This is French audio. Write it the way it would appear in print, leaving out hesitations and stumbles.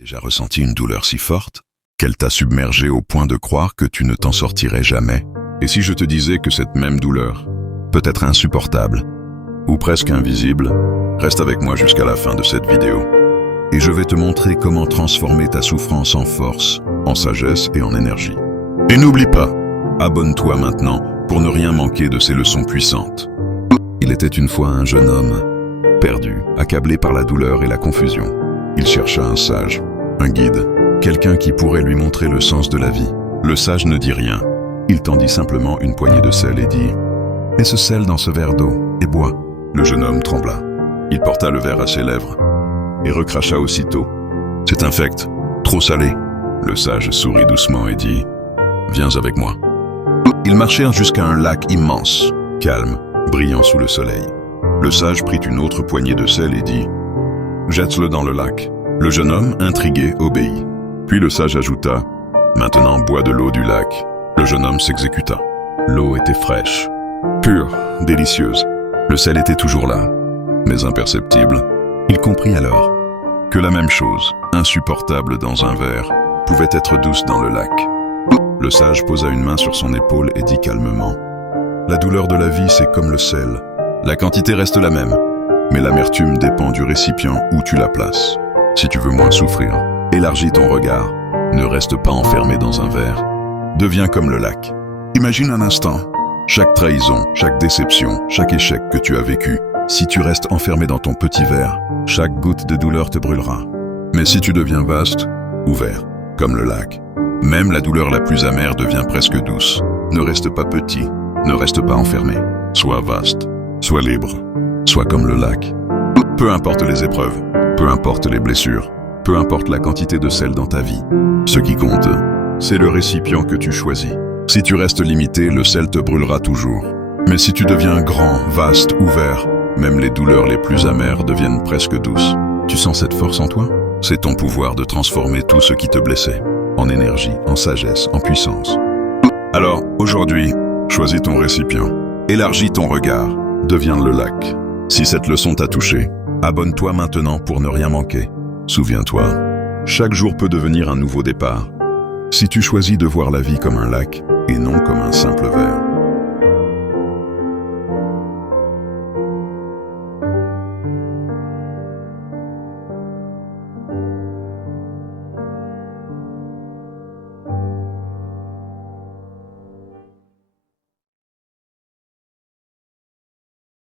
Déjà ressenti une douleur si forte qu'elle t'a submergé au point de croire que tu ne t'en sortirais jamais? Et si je te disais que cette même douleur peut être insupportable ou presque invisible? Reste avec moi jusqu'à la fin de cette vidéo et je vais te montrer comment transformer ta souffrance en force, en sagesse et en énergie. Et n'oublie pas, abonne-toi maintenant pour ne rien manquer de ces leçons puissantes. Il était une fois un jeune homme, perdu, accablé par la douleur et la confusion. Il chercha un sage, un guide, quelqu'un qui pourrait lui montrer le sens de la vie. Le sage ne dit rien. Il tendit simplement une poignée de sel et dit « Mets ce sel dans ce verre d'eau et bois ». Le jeune homme trembla. Il porta le verre à ses lèvres et recracha aussitôt « C'est infect, trop salé ». Le sage sourit doucement et dit « Viens avec moi ». Ils marchèrent jusqu'à un lac immense, calme, brillant sous le soleil. Le sage prit une autre poignée de sel et dit « Jette-le dans le lac ». Le jeune homme, intrigué, obéit. Puis le sage ajouta « Maintenant bois de l'eau du lac ». Le jeune homme s'exécuta. L'eau était fraîche, pure, délicieuse. Le sel était toujours là, mais imperceptible. Il comprit alors que la même chose, insupportable dans un verre, pouvait être douce dans le lac. Le sage posa une main sur son épaule et dit calmement « La douleur de la vie, c'est comme le sel. La quantité reste la même, mais l'amertume dépend du récipient où tu la places. Si tu veux moins souffrir, élargis ton regard. Ne reste pas enfermé dans un verre. Deviens comme le lac. Imagine un instant, chaque trahison, chaque déception, chaque échec que tu as vécu. Si tu restes enfermé dans ton petit verre, chaque goutte de douleur te brûlera. Mais si tu deviens vaste, ouvert, comme le lac, même la douleur la plus amère devient presque douce. Ne reste pas petit, ne reste pas enfermé. Sois vaste, sois libre, sois comme le lac. Peu importe les épreuves, peu importe les blessures, peu importe la quantité de sel dans ta vie. Ce qui compte, c'est le récipient que tu choisis. Si tu restes limité, le sel te brûlera toujours. Mais si tu deviens grand, vaste, ouvert, même les douleurs les plus amères deviennent presque douces. Tu sens cette force en toi? C'est ton pouvoir de transformer tout ce qui te blessait en énergie, en sagesse, en puissance. Alors, aujourd'hui, choisis ton récipient. Élargis ton regard. Deviens le lac. Si cette leçon t'a touché, abonne-toi maintenant pour ne rien manquer. Souviens-toi, chaque jour peut devenir un nouveau départ. Si tu choisis de voir la vie comme un lac et non comme un simple verre.